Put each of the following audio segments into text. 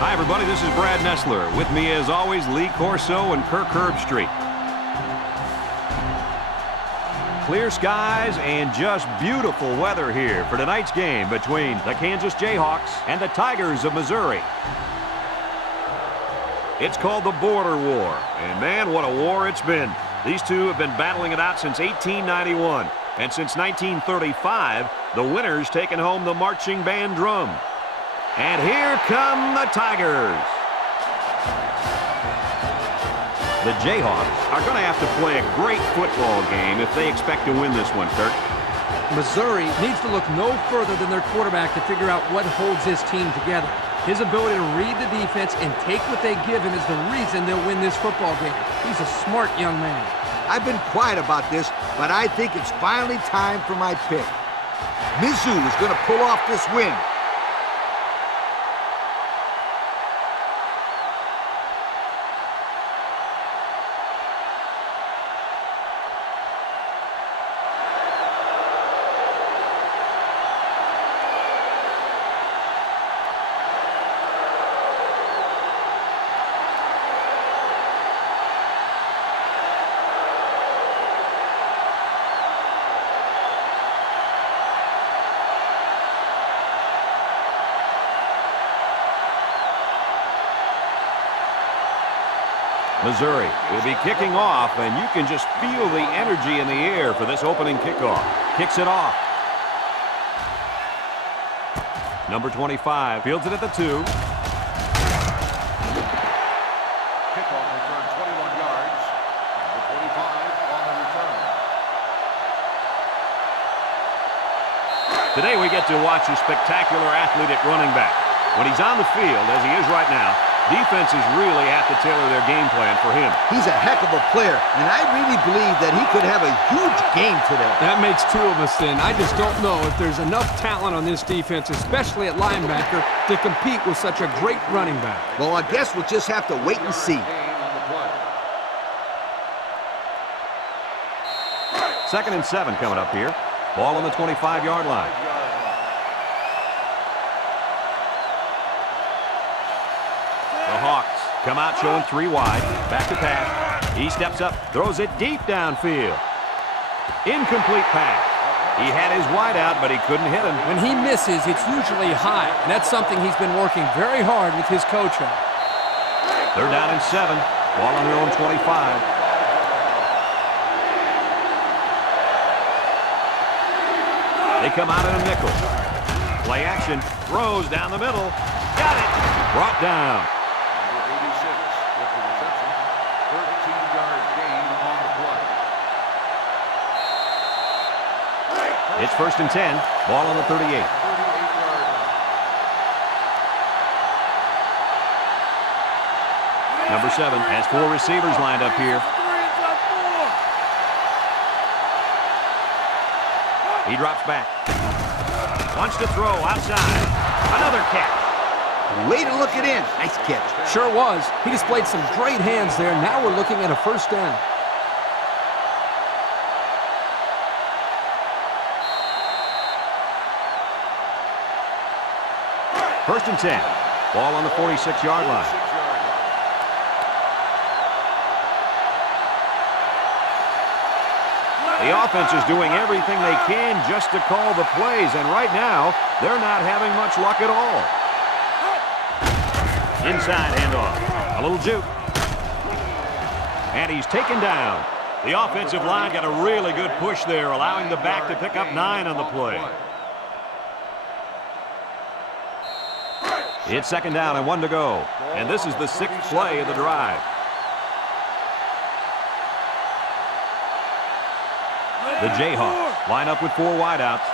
Hi, everybody. This is Brad Nessler. With me, as always, Lee Corso and Kirk Herbstreit. Clear skies and just beautiful weather here for tonight's game between the Kansas Jayhawks and the Tigers of Missouri. It's called the Border War, and man, what a war it's been. These two have been battling it out since 1891, and since 1935, the winner's taken home the marching band drum. And here come the Tigers. The Jayhawks are going to have to play a great football game if they expect to win this one, Kirk. Missouri needs to look no further than their quarterback to figure out what holds his team together. His ability to read the defense and take what they give him is the reason they'll win this football game. He's a smart young man. I've been quiet about this, but I think it's finally time for my pick. Mizzou is going to pull off this win. Missouri will be kicking off, and you can just feel the energy in the air for this opening kickoff. Kicks it off. Number 25 fields it at the 2. Kickoff return 21 yards. Number 25 on the return. Today we get to watch a spectacular athlete at running back. When he's on the field, as he is right now, defenses really have to tailor their game plan for him. He's a heck of a player, and I really believe that he could have a huge game today. That makes two of us then. I just don't know if there's enough talent on this defense, especially at linebacker, to compete with such a great running back. Well, I guess we'll just have to wait and see. Second and 7 coming up here. Ball on the 25-yard line. The Hawks come out showing 3 wide. Back to pass. He steps up, throws it deep downfield. Incomplete pass. He had his wide out, but he couldn't hit him. When he misses, it's usually high, and that's something he's been working very hard with his coach on. Third down and 7. Ball on their own 25. They come out in a nickel. Play action. Throws down the middle. Got it. Brought down. Number 86 with the reception. 13-yard gain on the play. It's first and 10. Ball on the 38. 38-yard line. Number 7 has 4 receivers lined up here. He drops back. Wants to throw outside. Another catch. Way to look it in. Nice catch. Sure was. He displayed some great hands there. Now we're looking at a first down. First and 10. Ball on the 46-yard line. The offense is doing everything they can just to call the plays, and right now, they're not having much luck at all. Inside handoff. A little juke. And he's taken down. The offensive line got a really good push there, allowing the back to pick up 9 on the play. It's second down and 1 to go. And this is the 6th play of the drive. The Jayhawks line up with 4 wideouts.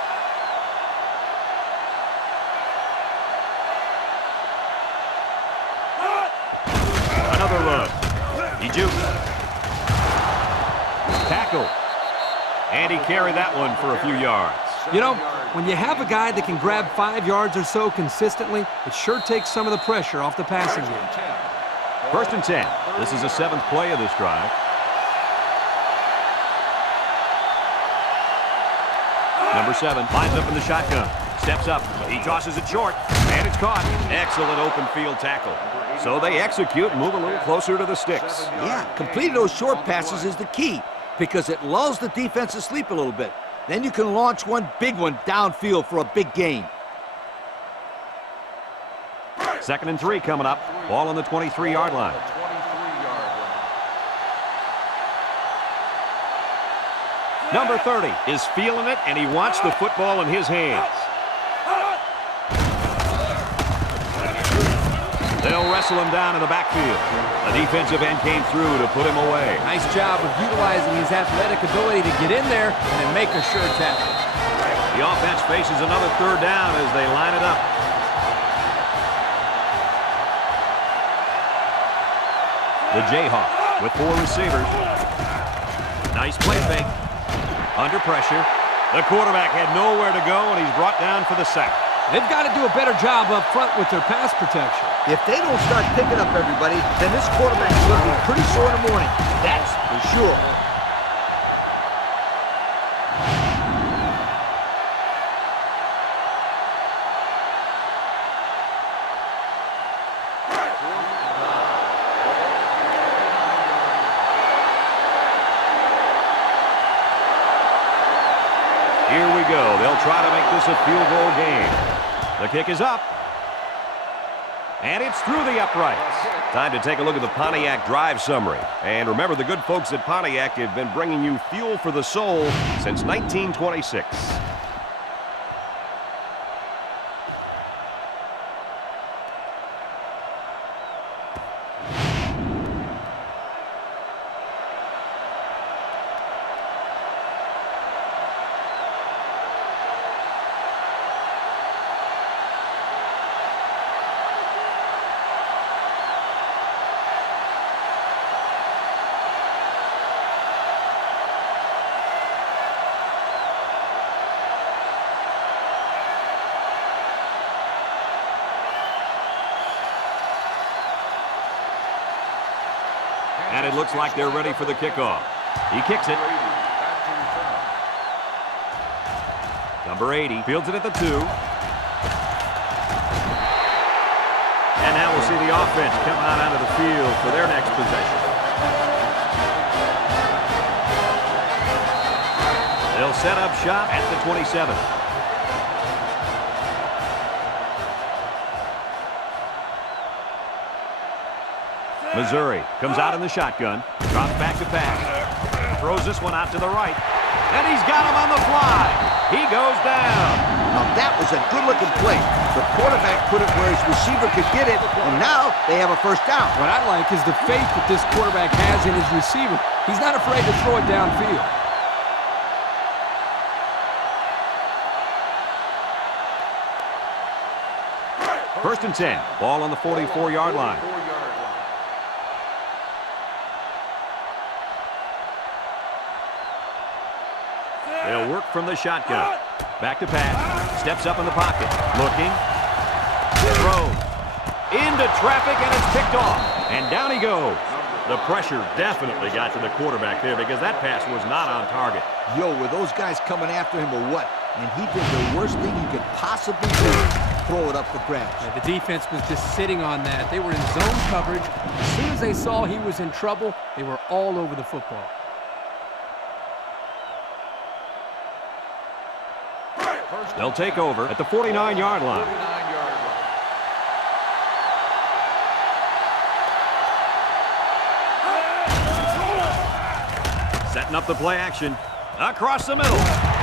Another run. He jukes. Tackle. And he carried that one for a few yards. You know, when you have a guy that can grab 5 yards or so consistently, it sure takes some of the pressure off the passing game. First and 10. This is the 7th play of this drive. Number 7 lines up in the shotgun. Steps up. He tosses it short. And it's caught. Excellent open field tackle. So they execute and move a little closer to the sticks. Yeah, completing those short passes is the key because it lulls the defense asleep a little bit. Then you can launch one big one downfield for a big gain. 2nd and 3 coming up. Ball on the 23-yard line. Number 30 is feeling it, and he wants the football in his hands. They'll wrestle him down in the backfield. The defensive end came through to put him away. Nice job of utilizing his athletic ability to get in there and then make a sure tackle. The offense faces another 3rd down as they line it up. The Jayhawks with 4 receivers. Nice play fake. Under pressure. The quarterback had nowhere to go, and he's brought down for the sack. They've got to do a better job up front with their pass protection. If they don't start picking up everybody, then this quarterback is going to be pretty sore in the morning. That's for sure. Here we go. They'll try to make this a field goal game. The kick is up. And it's through the uprights. Time to take a look at the Pontiac drive summary. And remember, the good folks at Pontiac have been bringing you fuel for the soul since 1926. And it looks like they're ready for the kickoff. He kicks it. Number 80 fields it at the 2. And now we'll see the offense come out onto the field for their next possession. They'll set up shop at the 27. Missouri comes out in the shotgun, drops back to pass, throws this one out to the right, and he's got him on the fly. He goes down. Now that was a good-looking play. The quarterback put it where his receiver could get it, and now they have a first down. What I like is the faith that this quarterback has in his receiver. He's not afraid to throw it downfield. 1st and 10. Ball on the 44-yard line. They'll work from the shotgun. Back to pass. Steps up in the pocket. Looking. Throws. Into traffic, and it's picked off. And down he goes. The pressure definitely got to the quarterback there because that pass was not on target. Yo, were those guys coming after him or what? And he did the worst thing you could possibly do. Throw it up for grabs. Yeah, the defense was just sitting on that. They were in zone coverage. As soon as they saw he was in trouble, they were all over the football. They'll take over at the 49-yard line. Setting up the play action. Across the middle.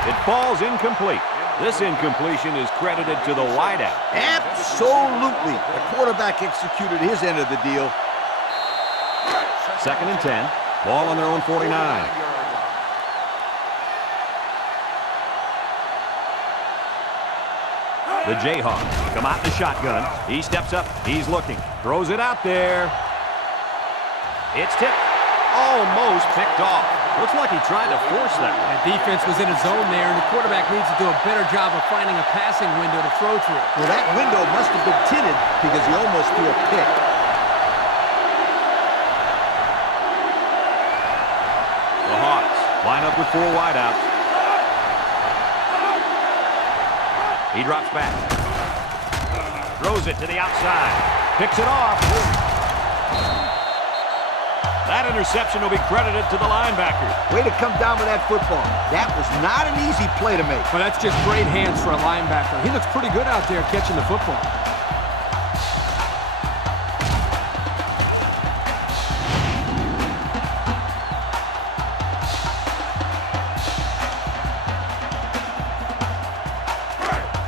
It falls incomplete. This incompletion is credited to the wideout. Absolutely. The quarterback executed his end of the deal. 2nd and 10. Ball on their own 49. The Jayhawks come out in the shotgun. He steps up. He's looking. Throws it out there. It's tipped. Almost picked off. Looks like he tried to force that one. The defense was in a zone there, and the quarterback needs to do a better job of finding a passing window to throw through. Well, that window must have been tinted because he almost threw a pick. The Hawks line up with 4 wideouts. He drops back. Throws it to the outside. Picks it off. That interception will be credited to the linebacker. Way to come down with that football. That was not an easy play to make. Well, that's just great hands for a linebacker. He looks pretty good out there catching the football.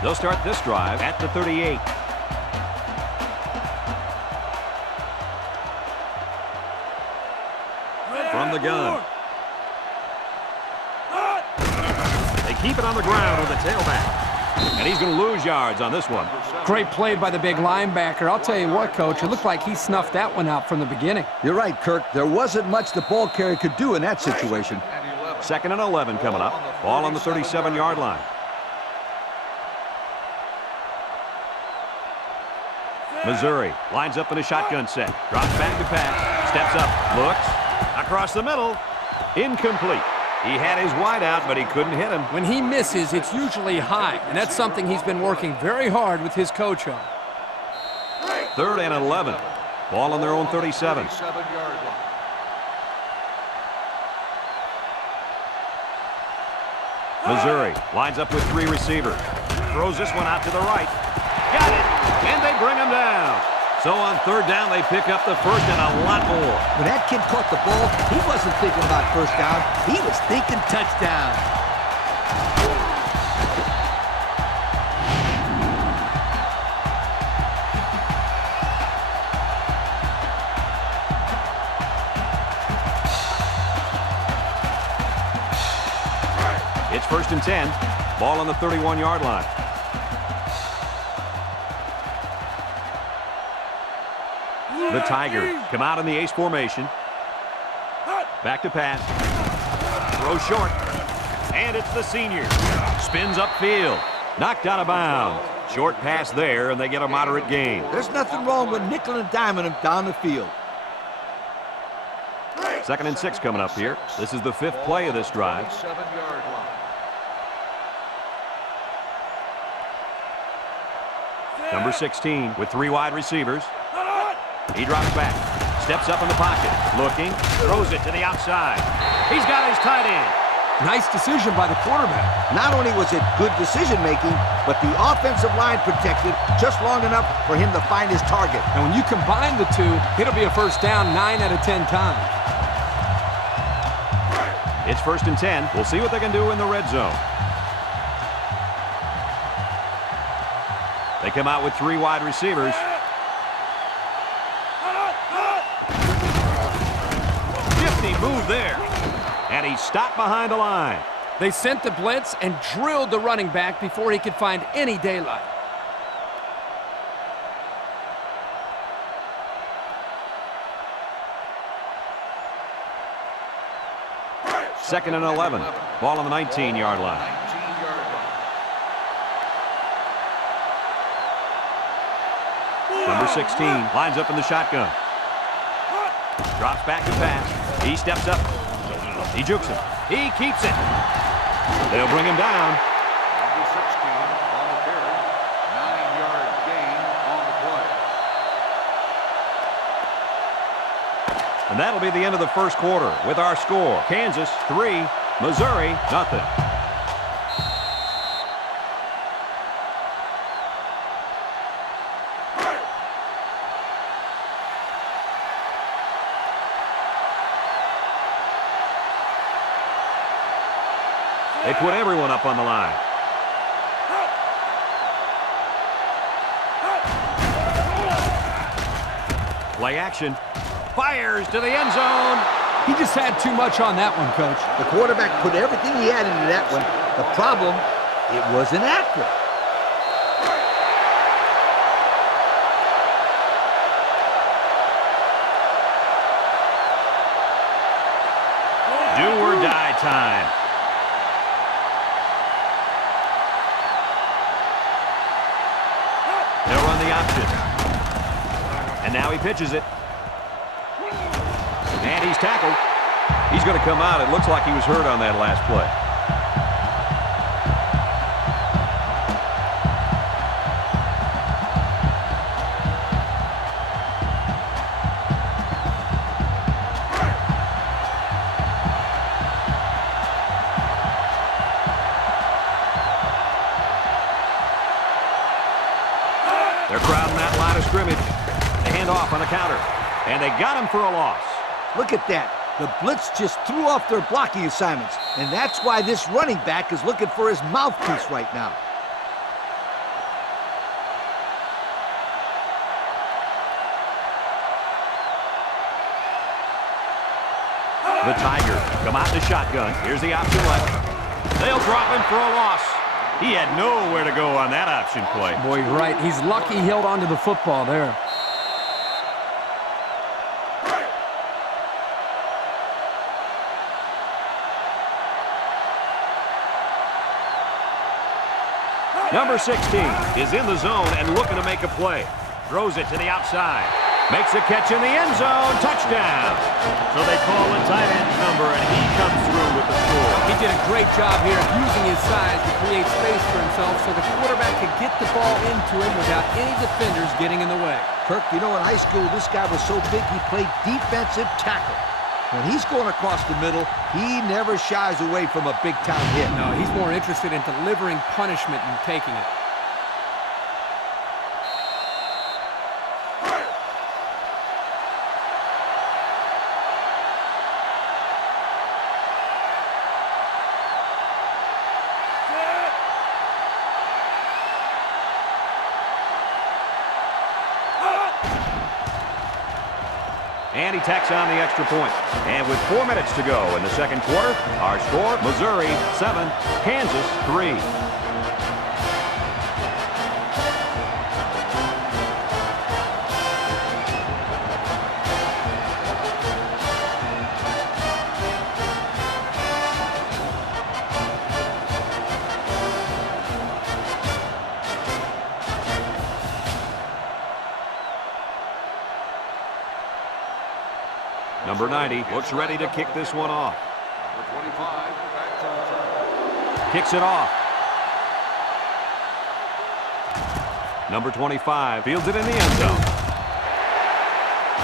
They'll start this drive at the 38. From the gun. They keep it on the ground with the tailback. And he's going to lose yards on this one. Great play by the big linebacker. I'll tell you what, Coach, it looked like he snuffed that one out from the beginning. You're right, Kirk. There wasn't much the ball carrier could do in that situation. 2nd and 11 coming up. Ball on the 37-yard line. Missouri lines up in a shotgun set. Drops back to pass. Steps up. Looks. Across the middle. Incomplete. He had his wide out, but he couldn't hit him. When he misses, it's usually high, and that's something he's been working very hard with his coach on. 3rd and 11. Ball on their own 37. Missouri lines up with 3 receivers. Throws this one out to the right. Got it. And they bring him down. So on 3rd down, they pick up the first and a lot more. When that kid caught the ball, he wasn't thinking about first down. He was thinking touchdown. It's 1st and 10. Ball on the 31-yard line. The Tigers come out in the ace formation. Back to pass. Throw short. And it's the senior. Spins upfield. Knocked out of bounds. Short pass there, and they get a moderate gain. There's nothing wrong with nickel and diming him down the field. 2nd and 6 coming up here. This is the 5th play of this drive. Number 16 with 3 wide receivers. He drops back, steps up in the pocket, looking, throws it to the outside. He's got his tight end. Nice decision by the quarterback. Not only was it good decision-making, but the offensive line protected just long enough for him to find his target. And when you combine the two, it'll be a first down 9 out of 10 times. It's 1st and 10. We'll see what they can do in the red zone. They come out with 3 wide receivers. Move there. And he stopped behind the line. They sent the blitz and drilled the running back before he could find any daylight. 2nd and 11. Ball on the 19-yard line. Number 16 lines up in the shotgun. Drops back to pass. He steps up. He jukes him. He keeps it. They'll bring him down. Number 16 on the carry. 9-yard gain on the play. And that'll be the end of the first quarter with our score. Kansas 3, Missouri nothing. They put everyone up on the line. Play action. Fires to the end zone. He just had too much on that one, Coach. The quarterback put everything he had into that one. The problem, it wasn't accurate. Do or die time. They'll run the option. And now he pitches it. And he's tackled. He's going to come out. It looks like he was hurt on that last play. They're crowding that line of scrimmage. They hand off on a counter. And they got him for a loss. Look at that. The blitz just threw off their blocking assignments. And that's why this running back is looking for his mouthpiece right now. The Tigers come out in the shotgun. Here's the option left. They'll drop him for a loss. He had nowhere to go on that option play. Boy, you're right. He's lucky he held onto the football there. Number 16 is in the zone and looking to make a play. Throws it to the outside. Makes a catch in the end zone. Touchdown. So they call the tight end number, and he comes through with the score. He did a great job here of using his size to create space for himself so the quarterback could get the ball into him without any defenders getting in the way. Kirk, you know, in high school, this guy was so big he played defensive tackle. When he's going across the middle, he never shies away from a big-time hit. No, he's more interested in delivering punishment than taking it. And he tacks on the extra point. And with 4 minutes to go in the second quarter, our score, Missouri 7, Kansas 3. Number 90 looks ready to kick this one off. Number 25, back to return. Kicks it off. Number 25 fields it in the end zone.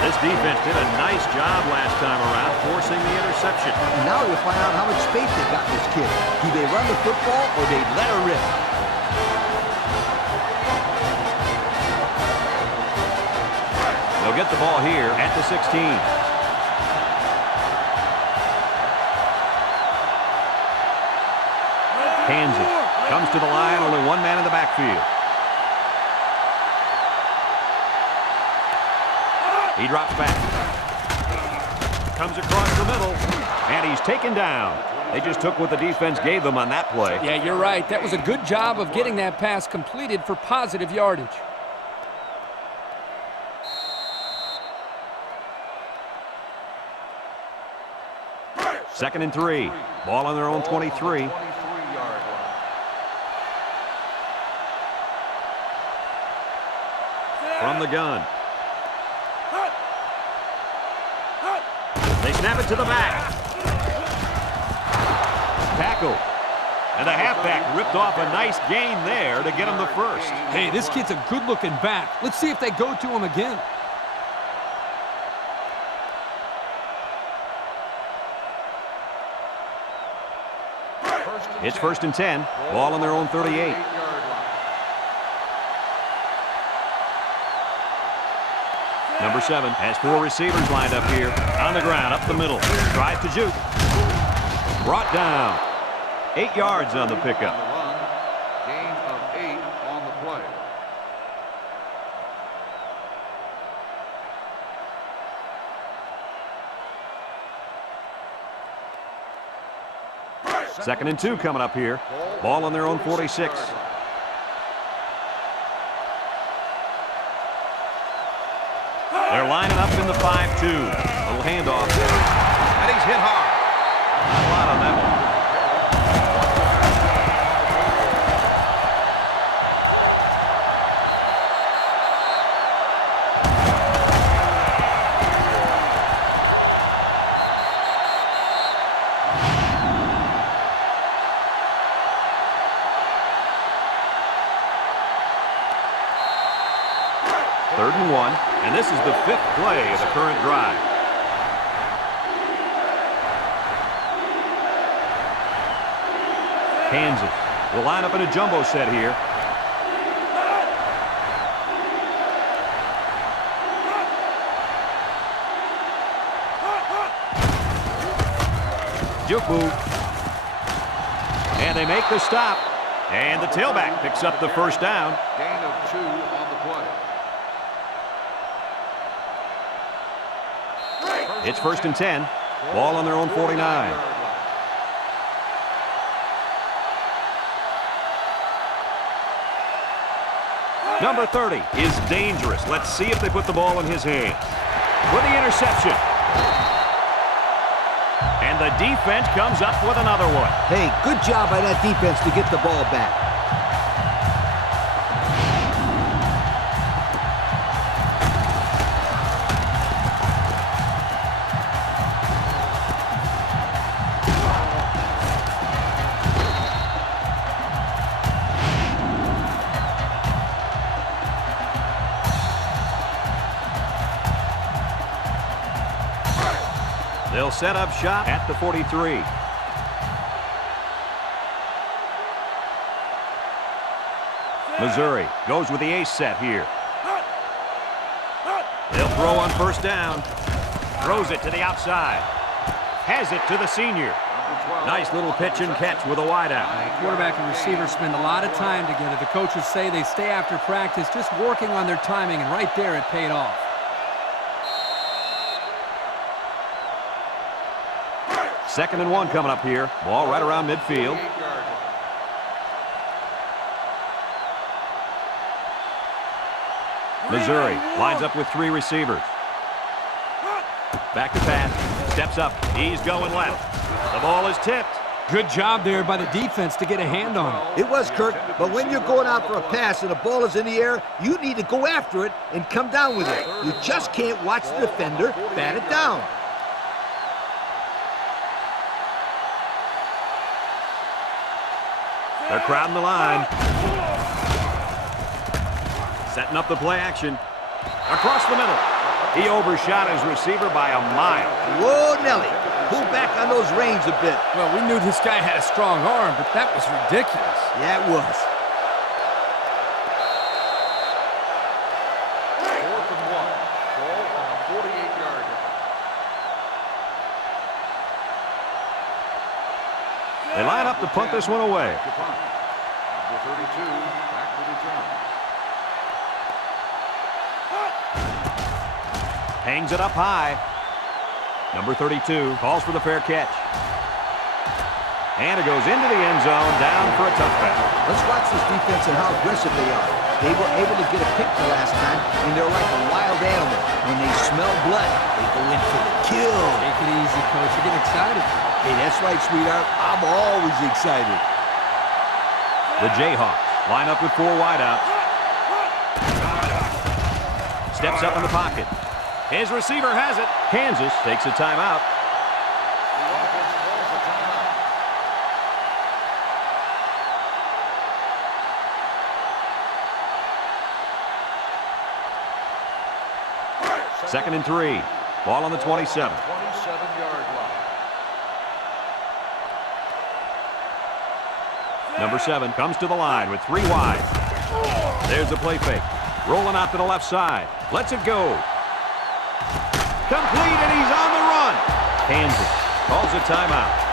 This defense did a nice job last time around, forcing the interception. And now you'll find out how much faith they got in this kid. Do they run the football or they let her rip? They'll get the ball here at the 16. Kansas comes to the line, only one man in the backfield. He drops back. Comes across the middle, and he's taken down. They just took what the defense gave them on that play. Yeah, you're right. That was a good job of getting that pass completed for positive yardage. Second and 3. Ball on their own 23. From the gun. They snap it to the back. Tackle. And the halfback ripped off a nice gain there to get him the first. Hey, this kid's a good-looking back. Let's see if they go to him again. It's first and 10. Ball on their own 38. Number 7 has 4 receivers lined up here. On the ground, up the middle. Tries to juke. Brought down. 8 yards on the pickup. Gain of 8 on the play. Second and 2 coming up here. Ball on their own 46. They're lining up in the 5-2. Little handoff. And he's hit hard. Not a lot on that one. Third and 1, and this is the 5th play of the current drive. Kansas will line up in a jumbo set here. Ojukwu. And they make the stop. And the tailback picks up the first down. Gain of 2 on the play. It's 1st and 10. Ball on their own 49. Number 30 is dangerous. Let's see if they put the ball in his hands. With the interception. And the defense comes up with another one. Hey, good job by that defense to get the ball back. They'll set up shop at the 43. Missouri goes with the ace set here. They'll throw on first down. Throws it to the outside. Has it to the senior. Nice little pitch and catch with a wideout. Quarterback and receiver spend a lot of time together. The coaches say they stay after practice just working on their timing, and right there it paid off. Second and 1 coming up here. Ball right around midfield. Missouri lines up with 3 receivers. Back to pass. Steps up. He's going left. The ball is tipped. Good job there by the defense to get a hand on it. It was, Kirk, but when you're going out for a pass and the ball is in the air, you need to go after it and come down with it. You just can't watch the defender bat it down. They're crowding the line. Setting up the play action. Across the middle. He overshot his receiver by a mile. Whoa, Nelly. Pull back on those reins a bit. Well, we knew this guy had a strong arm, but that was ridiculous. Yeah, it was. 4th and 1. Ball on the 48-yard line. They line up to punt this one away. Number 32, back to return. Hangs it up high. Number 32 calls for the fair catch. And it goes into the end zone, down for a touchback. Let's watch this defense and how aggressive they are. They were able to get a pick the last time, and they're like a wild animal. When they smell blood, they go in for the kill. Take it easy, coach. You're getting excited. Hey, that's right, sweetheart. I'm always excited. The Jayhawks line up with 4 wideouts. Steps up in the pocket. His receiver has it. Kansas takes a timeout. The offense calls a timeout. Second and 3. Ball on the 27. 27-yard line. Number 7 comes to the line with 3 wide. There's a play fake. Rolling out to the left side. Lets it go. Complete, and he's on the run. Kansas calls a timeout.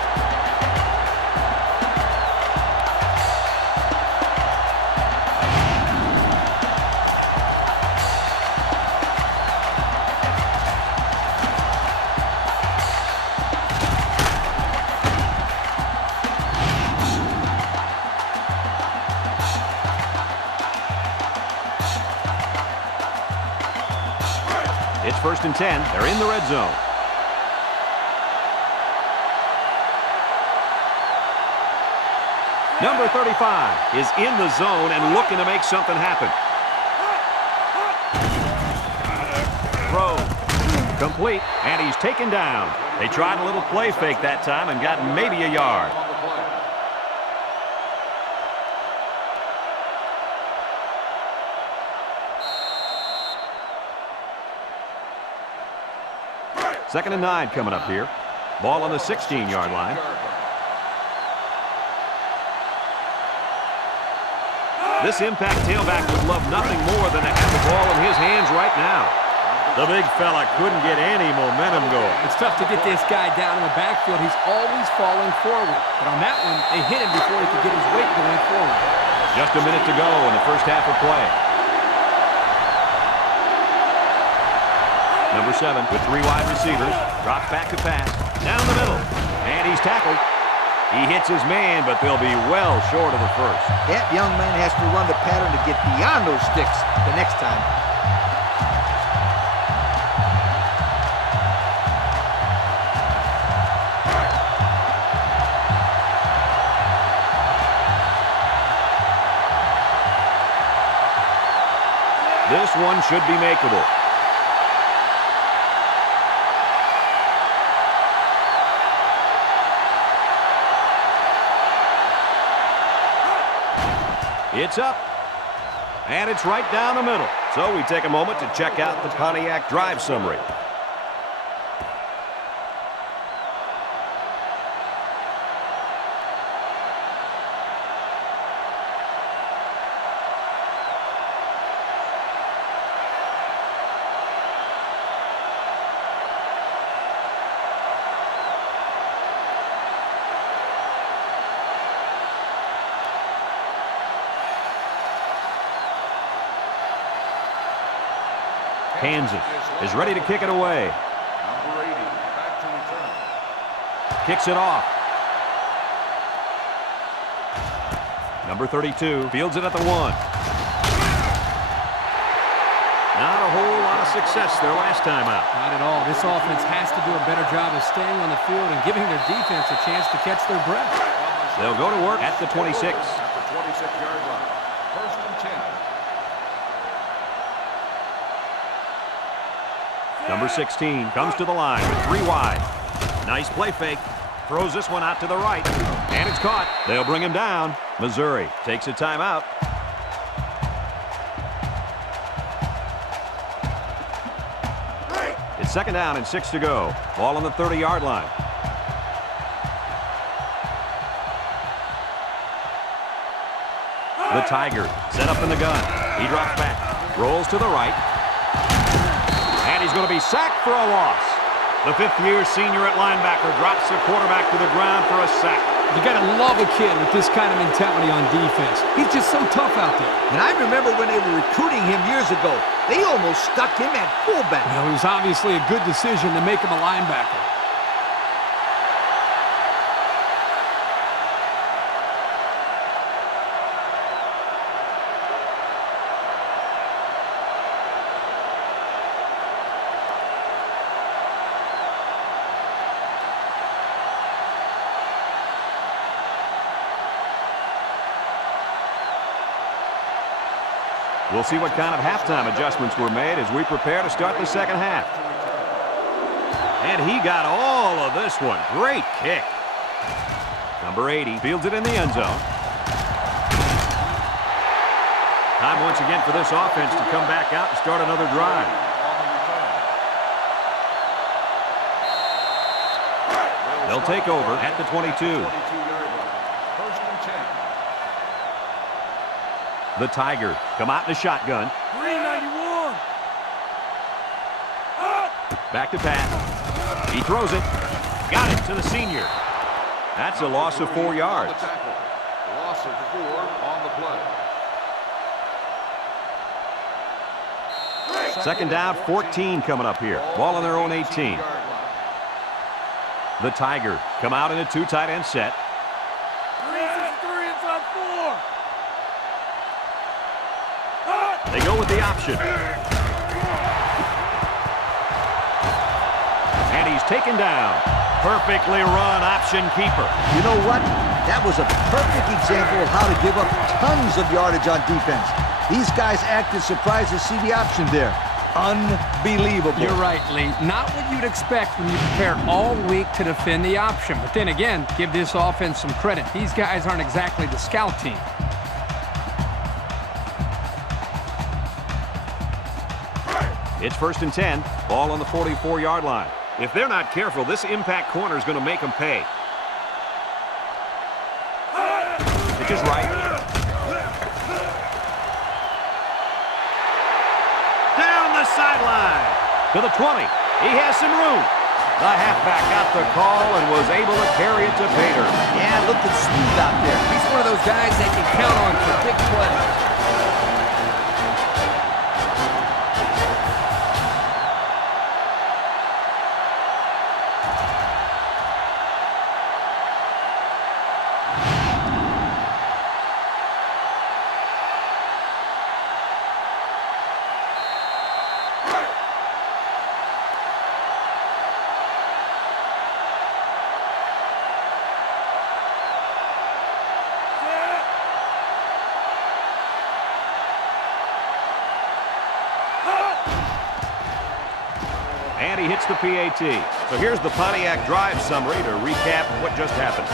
It's 1st and 10. They're in the red zone. Number 35 is in the zone and looking to make something happen. Throw. Complete. And he's taken down. They tried a little play fake that time and got maybe a yard. On the play. Second and 9 coming up here. Ball on the 16-yard line. This impact tailback would love nothing more than to have the ball in his hands right now. The big fella couldn't get any momentum going. It's tough to get this guy down in the backfield. He's always falling forward. But on that one, they hit him before he could get his weight going forward. Just a minute to go in the first half of play. Number 7 with 3 wide receivers. Drops back to pass. Down the middle. And he's tackled. He hits his man, but they'll be well short of the first. That young man has to run the pattern to get beyond those sticks the next time. This one should be makeable. It's up. And it's right down the middle. So we take a moment to check out the Pontiac drive summary. Kansas is ready to kick it away. Number 80, back to return. Kicks it off. Number 32 fields it at the 1. Not a whole lot of success their last time out. Not at all. This offense has to do a better job of staying on the field and giving their defense a chance to catch their breath. They'll go to work at the 26. At the 26-yard line. First and 10. Number 16 comes to the line with 3 wide. Nice play fake. Throws this one out to the right. And it's caught. They'll bring him down. Missouri takes a timeout. It's 2nd down and 6 to go. Ball on the 30-yard line. The Tiger set up in the gun. He drops back. Rolls to the right. And he's going to be sacked for a loss. The 5th-year senior at linebacker drops the quarterback to the ground for a sack. You got to love a kid with this kind of mentality on defense. He's just so tough out there. And I remember when they were recruiting him years ago, they almost stuck him at fullback. Well, it was obviously a good decision to make him a linebacker. We'll see what kind of halftime adjustments were made as we prepare to start the second half. And he got all of this one. Great kick. Number 80 fields it in the end zone. Time once again for this offense to come back out and start another drive. They'll take over at the 22. The Tiger come out in the shotgun. 391. Back to pass. He throws it. Got it to the senior. That's a loss of 4 yards. Loss of 4 on the play. 2nd down, 14 coming up here. Ball on their own 18. The Tiger come out in a 2 tight end set. 3 inside 4. They go with the option. And he's taken down. Perfectly run option keeper. You know what? That was a perfect example of how to give up tons of yardage on defense. These guys acted surprised to see the option there. Unbelievable. You're right, Lee. Not what you'd expect when you prepared all week to defend the option. But then again, give this offense some credit. These guys aren't exactly the scout team. It's 1st and 10. Ball on the 44-yard line. If they're not careful, this impact corner is going to make them pay. Pitch is right. Down the sideline. To the 20. He has some room. The halfback got the call and was able to carry it to Pater. Yeah, looking smooth out there. He's one of those guys they can count on for big plays. And he hits the PAT. So here's the Pontiac drive summary to recap what just happened.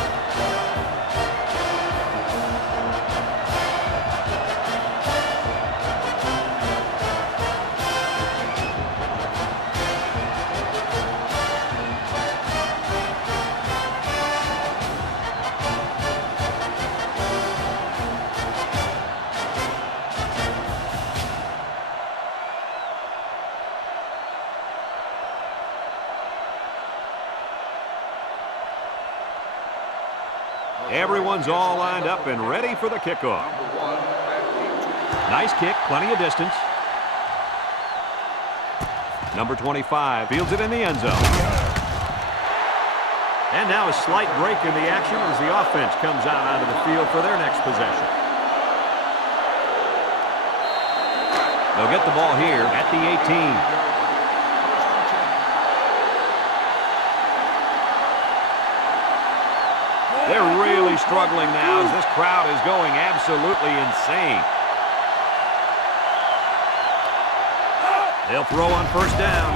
Everyone's all lined up and ready for the kickoff. Nice kick, plenty of distance. Number 25 fields it in the end zone. And now a slight break in the action as the offense comes out onto the field for their next possession. They'll get the ball here at the 18. They're really struggling now as this crowd is going absolutely insane. They'll throw on first down.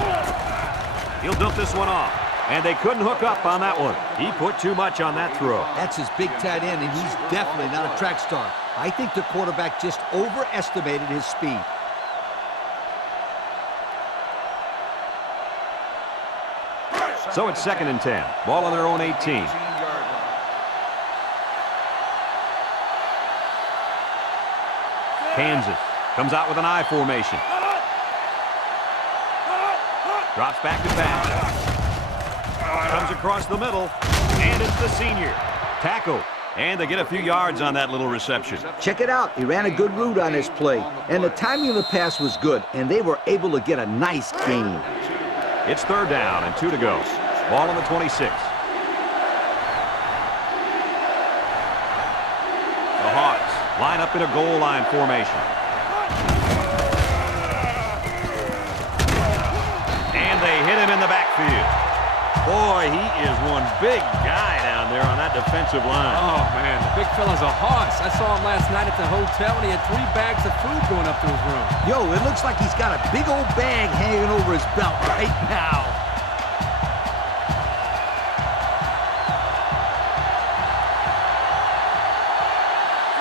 He'll dump this one off. And they couldn't hook up on that one. He put too much on that throw. That's his big tight end, and he's definitely not a track star. I think the quarterback just overestimated his speed. So it's 2nd and 10. Ball on their own 18. Kansas comes out with an I formation. Drops back to pass. Comes across the middle. And it's the senior. Tackle. And they get a few yards on that little reception. Check it out. He ran a good route on his play. And the timing of the pass was good. And they were able to get a nice gain. It's 3rd down and 2 to go. Ball on the 26. The Hawks line up in a goal line formation. And they hit him in the backfield. Boy, he is one big guy down there on that defensive line. Oh, man, the big fella's a hoss. I saw him last night at the hotel, and he had 3 bags of food going up to his room. Yo, it looks like he's got a big old bag hanging over his belt right now.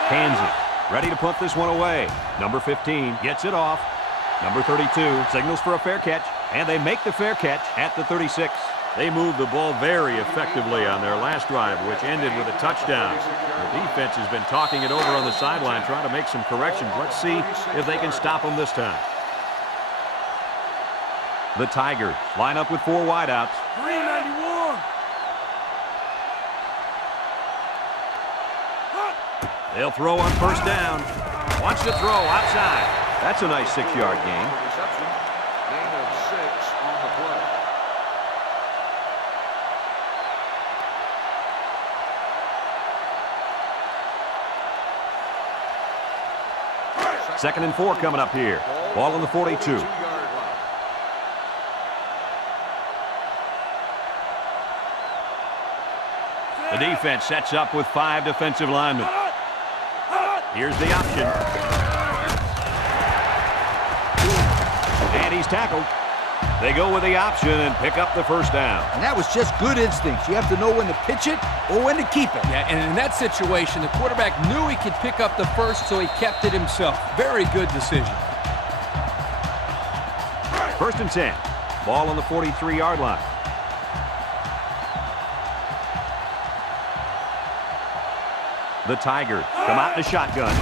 Kansas ready to punt this one away. Number 15 gets it off. Number 32 signals for a fair catch, and they make the fair catch at the 36. They moved the ball very effectively on their last drive, which ended with a touchdown. The defense has been talking it over on the sideline, trying to make some corrections. Let's see if they can stop them this time. The Tigers line up with 4 wideouts. 391. They'll throw on first down. Wants to throw outside. That's a nice 6-yard gain. Reception. Gain of 6 on the play. 2nd and 4 coming up here. Ball on the 42. The defense sets up with 5 defensive linemen. Here's the option. And he's tackled. They go with the option and pick up the first down. And that was just good instincts. You have to know when to pitch it or when to keep it. Yeah, and in that situation, the quarterback knew he could pick up the first, so he kept it himself. Very good decision. 1st and 10. Ball on the 43-yard line. The Tigers come out in a shotgun.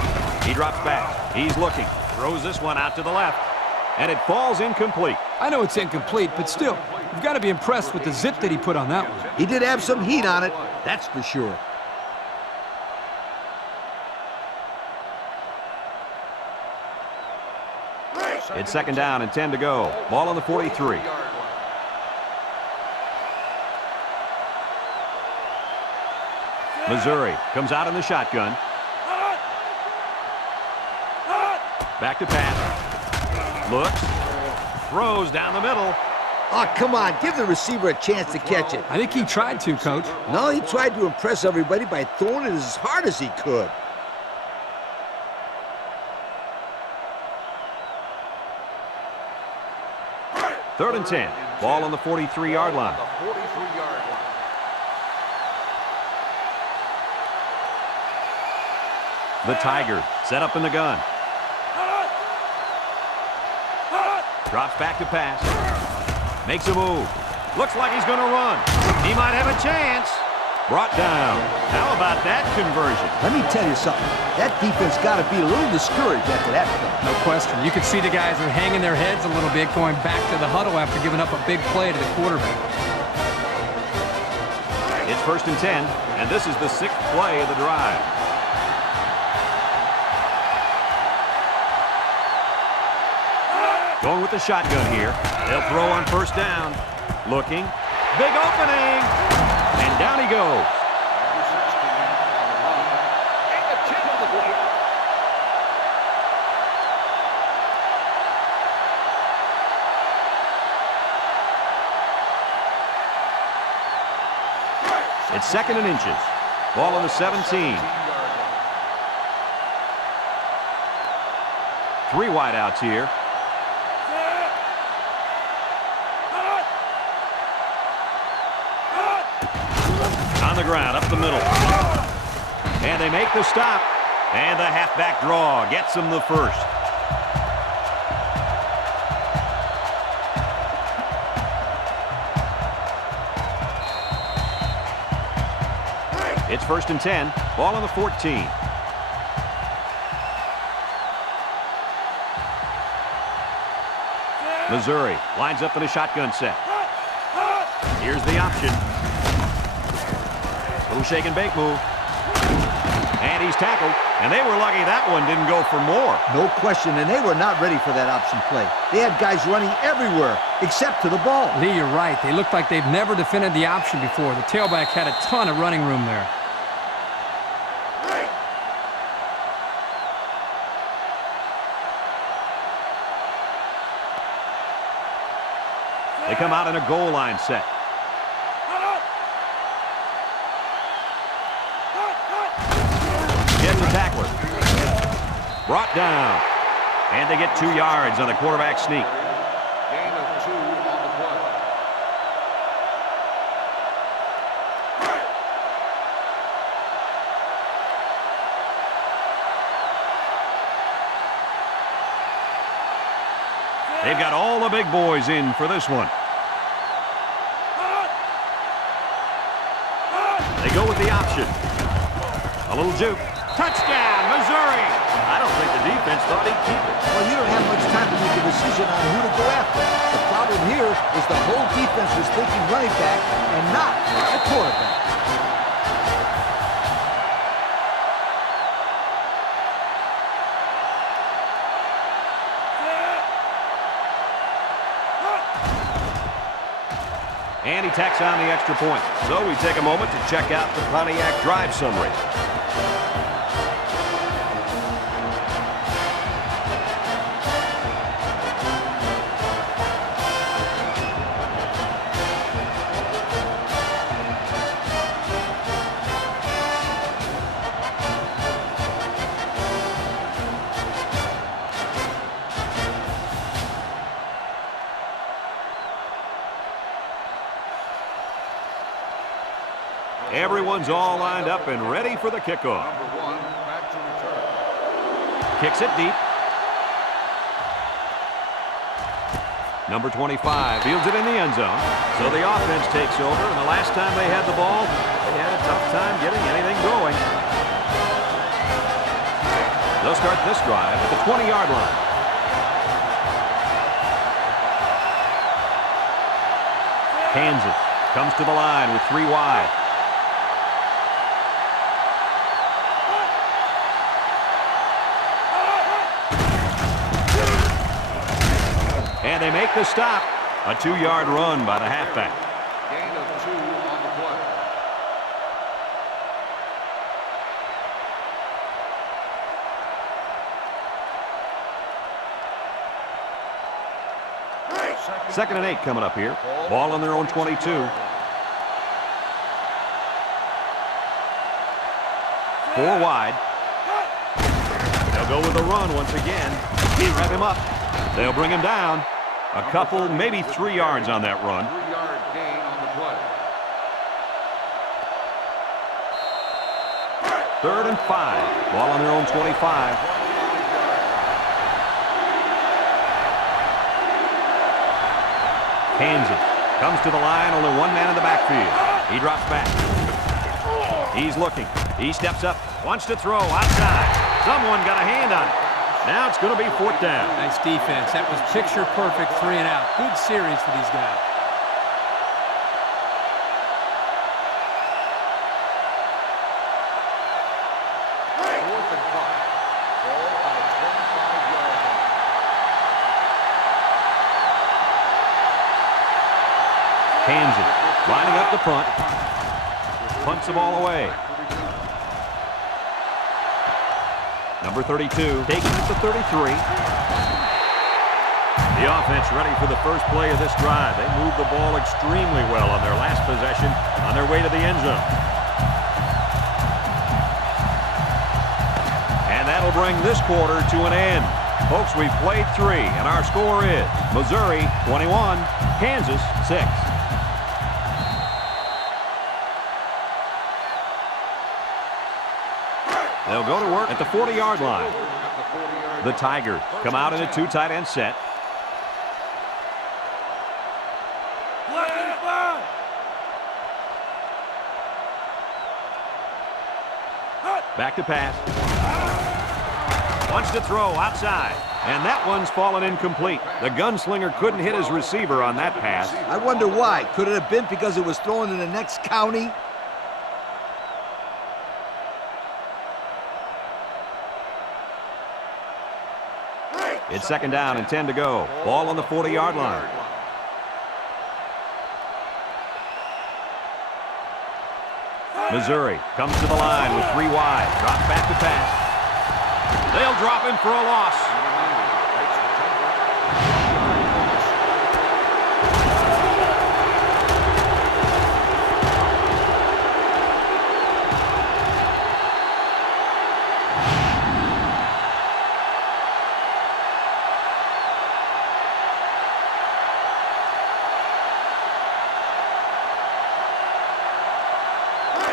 He drops back. He's looking. Throws this one out to the left. And it falls incomplete. I know it's incomplete, but still, you've got to be impressed with the zip that he put on that one. He did have some heat on it, that's for sure. It's second down and 10 to go. Ball on the 43. Missouri comes out in the shotgun. Back to pass. Looks. Throws down the middle. Oh, come on, give the receiver a chance to catch it. I think he tried to, Coach. No, he tried to impress everybody by throwing it as hard as he could. Third and 10. Ball on the 43-yard line. The Tigers set up in the gun. Drops back to pass. Makes a move. Looks like he's going to run. He might have a chance. Brought down. How about that conversion? Let me tell you something. That defense got to be a little discouraged after that play. No question. You could see the guys are hanging their heads a little bit, going back to the huddle after giving up a big play to the quarterback. It's first and 10, and this is the 6th play of the drive. Going with the shotgun here. They'll throw on first down. Looking. Big opening. And down he goes. It's second and inches. Ball on the 17. 3 wideouts here. On the ground, up the middle. And they make the stop. And the halfback draw gets them the first. It's first and 10. Ball on the 14. Missouri lines up in a shotgun set. Here's the option. Little shake and bake move. And he's tackled. And they were lucky that one didn't go for more. No question, and they were not ready for that option play. They had guys running everywhere except to the ball. Lee, you're right. They look like they've never defended the option before. The tailback had a ton of running room there. They come out in a goal line set. Gets the tackler. Brought down. And they get 2 yards on the quarterback sneak. Gain of 2 on the play. They've got all the big boys in for this one. They go with the option. A little juke. Touchdown, Missouri. I don't think the defense thought he'd keep it. Well, you don't have much time to make a decision on who to go after. The problem here is the whole defense was thinking running back and not the quarterback. And he tacks on the extra point. So we take a moment to check out the Pontiac drive summary. Everyone's all lined up and ready for the kickoff. Number 1, back to return. Kicks it deep. Number 25 fields it in the end zone. So the offense takes over, and the last time they had the ball, they had a tough time getting anything going. They'll start this drive at the 20-yard line. Kansas comes to the line with 3 wide. And they make the stop. A 2-yard run by the halfback. Gain of 2 on the play. Second and 8 coming up here. Ball on their own 22. 4 wide. They'll go with the run once again. He rev him up. They'll bring him down. A couple, maybe 3 yards on that run. 3-yard gain on the play. 3rd and 5. Ball on their own 25. Kansas comes to the line, only 1 man in the backfield. He drops back. He's looking. He steps up, wants to throw outside. Someone got a hand on it. Now it's going to be 4th down. Nice defense. That was picture perfect 3 and out. Good series for these guys. Kansas lining up the punt. Punts the ball away. Number 32 taking it to 33. The offense ready for the first play of this drive. They moved the ball extremely well on their last possession on their way to the end zone. And that'll bring this quarter to an end. Folks, we've played 3, and our score is Missouri 21, Kansas 6. They'll go to work at the 40-yard line. The Tigers come out in a 2 tight end set. Back to pass. Wants to throw outside. And that one's fallen incomplete. The gunslinger couldn't hit his receiver on that pass. I wonder why. Could it have been because it was thrown in the next county? It's 2nd down and 10 to go. Ball on the 40-yard line. Missouri comes to the line with 3 wide. Drops back to pass. They'll drop him for a loss.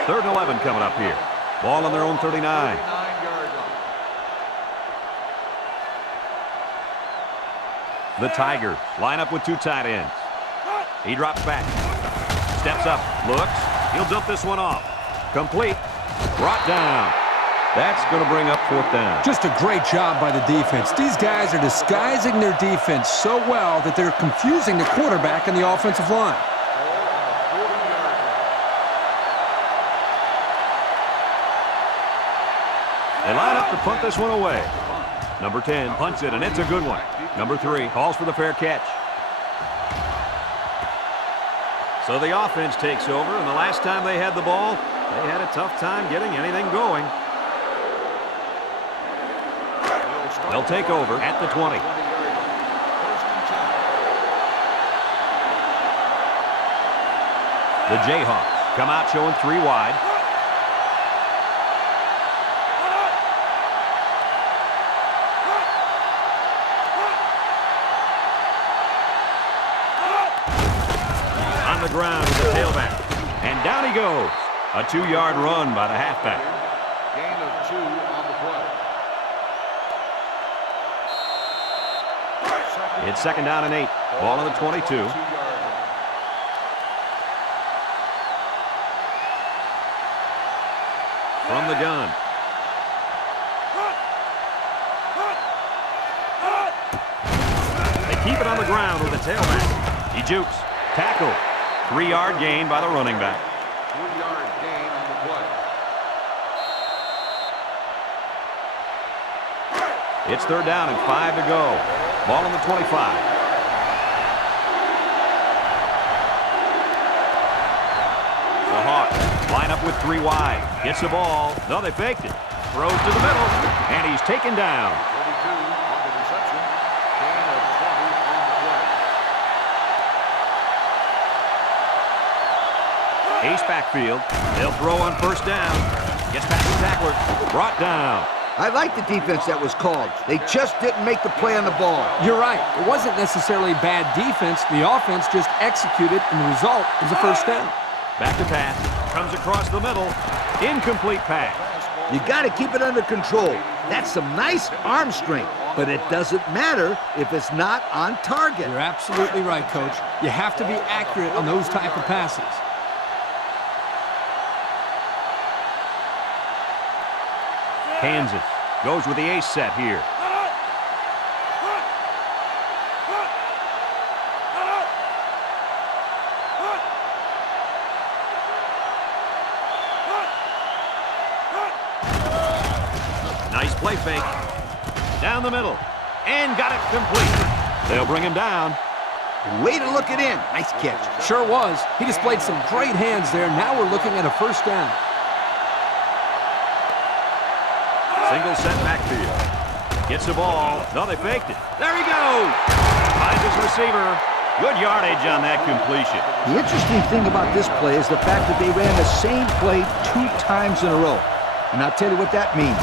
Third and 11 coming up here. Ball on their own 39. The Tigers line up with 2 tight ends. He drops back. Steps up. Looks. He'll dump this one off. Complete. Brought down. That's going to bring up 4th down. Just a great job by the defense. These guys are disguising their defense so well that they're confusing the quarterback and the offensive line. They line up to punt this one away. Number 10 punts it, and it's a good one. Number 3 calls for the fair catch. So the offense takes over, and the last time they had the ball, they had a tough time getting anything going. They'll take over at the 20. The Jayhawks come out showing 3 wide. On the ground with the tailback. And down he goes. A 2-yard run by the halfback. Gain of 2 on the play. It's 2nd down and 8. Ball on the 22. From the gun. They keep it on the ground with the tailback. He jukes. Tackle. 3-yard gain by the running back. 3-yard gain on the play. It's 3rd down and 5 to go. Ball on the 25. The Hawks line up with 3 wide. Gets the ball. No, they faked it. Throws to the middle, and he's taken down. 32 on the reception. Gain of 20 on the play. Ace backfield. They'll throw on 1st down. Gets past the tackler. Brought down. I like the defense that was called. They just didn't make the play on the ball. You're right. It wasn't necessarily bad defense. The offense just executed, and the result is a 1st down. Back to pass. Comes across the middle. Incomplete pass. You got to keep it under control. That's some nice arm strength, but it doesn't matter if it's not on target. You're absolutely right, Coach. You have to be accurate on those type of passes. Kansas goes with the ace set here. Nice play fake. Down the middle. And got it complete. They'll bring him down. Way to look it in. Nice catch. Sure was. He displayed some great hands there. Now we're looking at a 1st down. Single set backfield. Gets the ball. No, they faked it. There he goes. Finds his receiver. Good yardage on that completion. The interesting thing about this play is the fact that they ran the same play 2 times in a row. And I'll tell you what that means.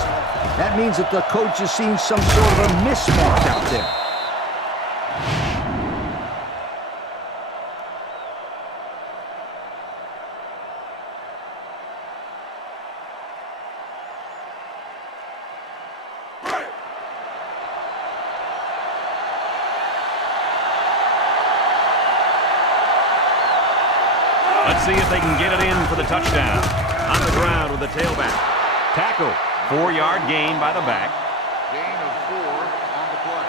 That means that the coach has seen some sort of a mismatch out there. Let's see if they can get it in for the touchdown. On the ground with the tailback. Tackle. 4-yard gain by the back. Gain of 4 on the play.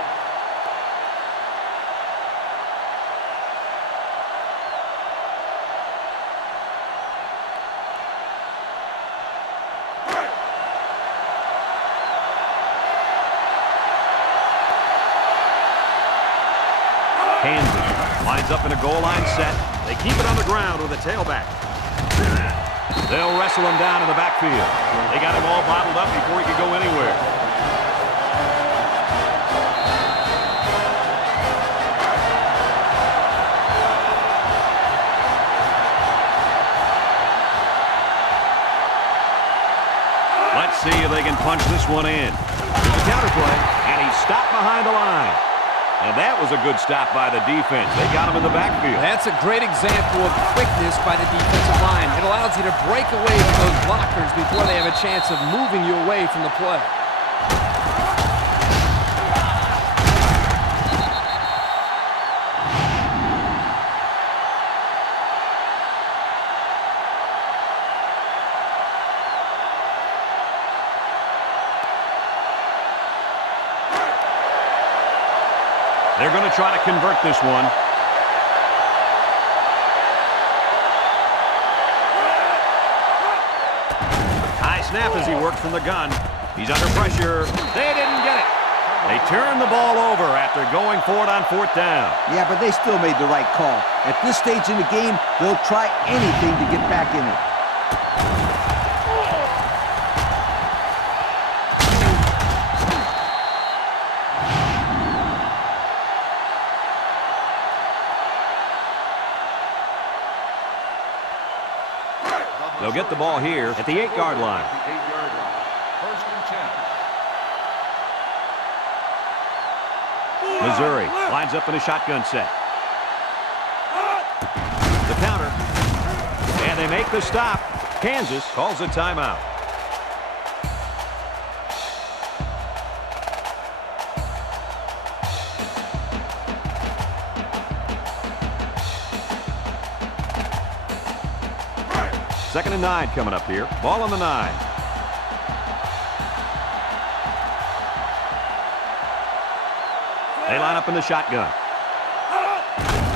Kansas lines up in a goal line set. They keep it on the ground with a tailback. They'll wrestle him down in the backfield. They got him all bottled up before he could go anywhere. Let's see if they can punch this one in. There's a counter play, and he's stopped behind the line. And that was a good stop by the defense. They got him in the backfield. That's a great example of quickness by the defensive line. It allows you to break away from those blockers before they have a chance of moving you away from the play. They're going to try to convert this one. High snap as he worked from the gun. He's under pressure. They didn't get it. They turned the ball over after going for it on 4th down. Yeah, but they still made the right call. At this stage in the game, they'll try anything to get back in it. They'll get the ball here at the 8-yard line. The 8-yard line. 1st and 10. Missouri lines up in a shotgun set. The counter. And they make the stop. Kansas calls a timeout. Second and 9 coming up here. Ball on the 9. They line up in the shotgun.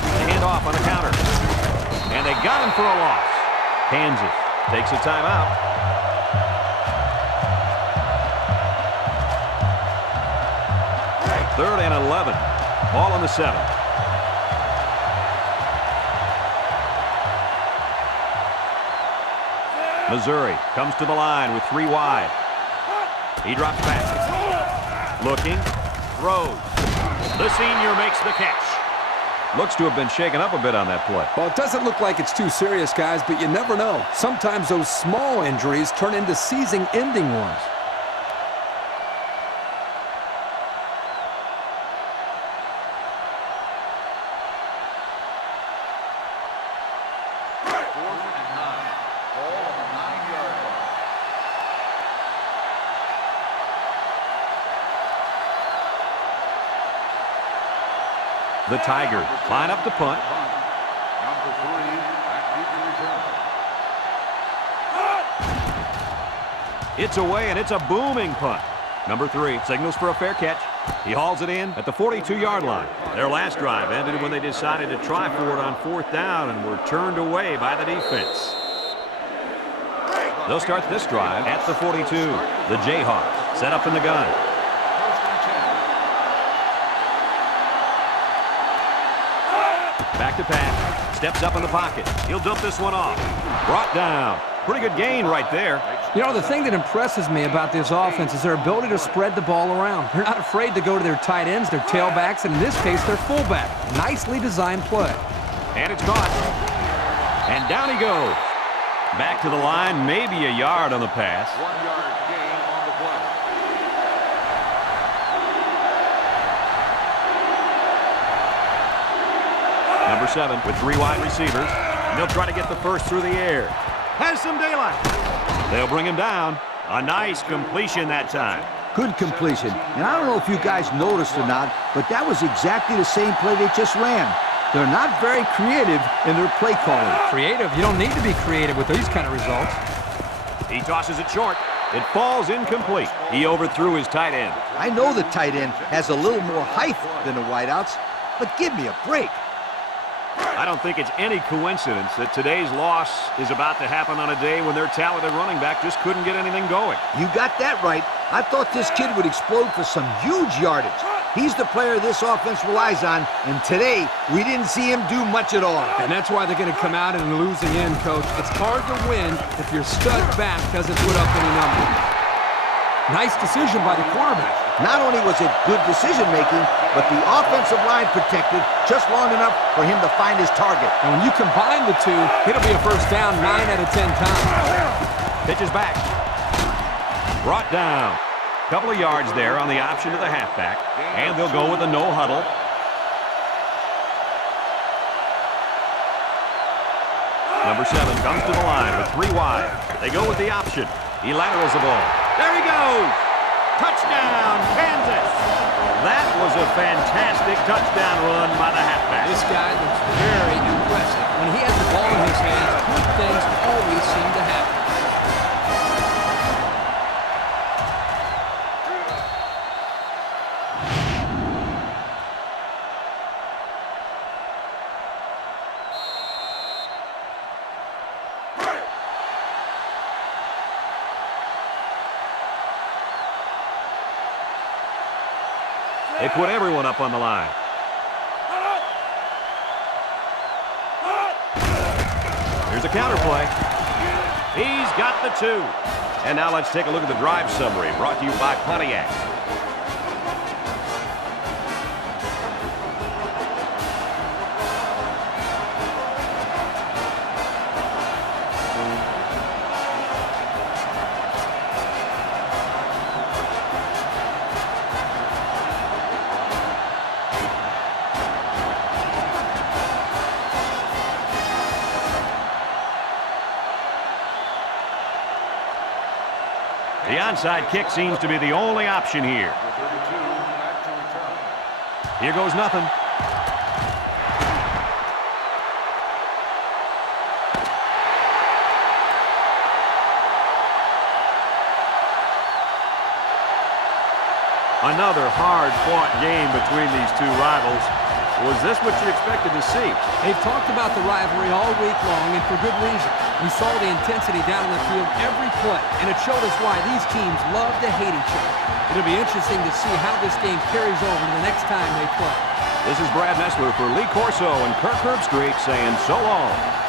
They hand off on the counter. And they got him for a loss. Kansas takes a timeout. Third and 11. Ball on the 7. Missouri comes to the line with 3 wide. He drops back. Looking. Throws. The senior makes the catch. Looks to have been shaken up a bit on that play. Well, it doesn't look like it's too serious, guys, but you never know. Sometimes those small injuries turn into season-ending ones. The Tigers line up to punt. Number 3 at deep return. It's away, and it's a booming punt. Number 3 signals for a fair catch. He hauls it in at the 42-yard line. Their last drive ended when they decided to try for it on 4th down and were turned away by the defense. They'll start this drive at the 42. The Jayhawks set up in the gun. Back to pass. Steps up in the pocket. He'll dump this one off. Brought down. Pretty good gain right there. You know, the thing that impresses me about this offense is their ability to spread the ball around. They're not afraid to go to their tight ends, their tailbacks, and in this case, their fullback. Nicely designed play. And it's caught. And down he goes. Back to the line, maybe a yard on the pass. 1-yard gain on the play. Number 7 with 3 wide receivers. And they'll try to get the first through the air. Has some daylight. They'll bring him down. A nice completion that time. Good completion. And I don't know if you guys noticed or not, but that was exactly the same play they just ran. They're not very creative in their play calling. Creative? You don't need to be creative with these kind of results. He tosses it short. It falls incomplete. He overthrew his tight end. I know the tight end has a little more height than the wideouts, but give me a break. I don't think it's any coincidence that today's loss is about to happen on a day when their talented running back just couldn't get anything going. You got that right. I thought this kid would explode for some huge yardage. He's the player this offense relies on, and today we didn't see him do much at all. And that's why they're going to come out in a losing end, Coach. It's hard to win if your stud back doesn't put up any numbers. Nice decision by the quarterback. Not only was it good decision-making, but the offensive line protected just long enough for him to find his target. And when you combine the two, it'll be a first down 9 out of 10 times. Pitches back. Brought down. Couple of yards there on the option to the halfback. And they'll go with a no huddle. Number 7 comes to the line with 3 wide. They go with the option. He laterals the ball. There he goes. Touchdown, Kansas. That was a fantastic touchdown run by the halfback. This guy looks very impressive. When he has the ball in his hands, good things always seem to happen. They put everyone up on the line. Here's a counter play. He's got the 2. And now let's take a look at the drive summary brought to you by Pontiac. The onside kick seems to be the only option here. Here goes nothing. Another hard-fought game between these two rivals. Was this what you expected to see? They've talked about the rivalry all week long, and for good reason. We saw the intensity down on the field every play, and it showed us why these teams love to hate each other. It'll be interesting to see how this game carries over to the next time they play. This is Brad Nessler for Lee Corso and Kirk Herbstreit saying so long.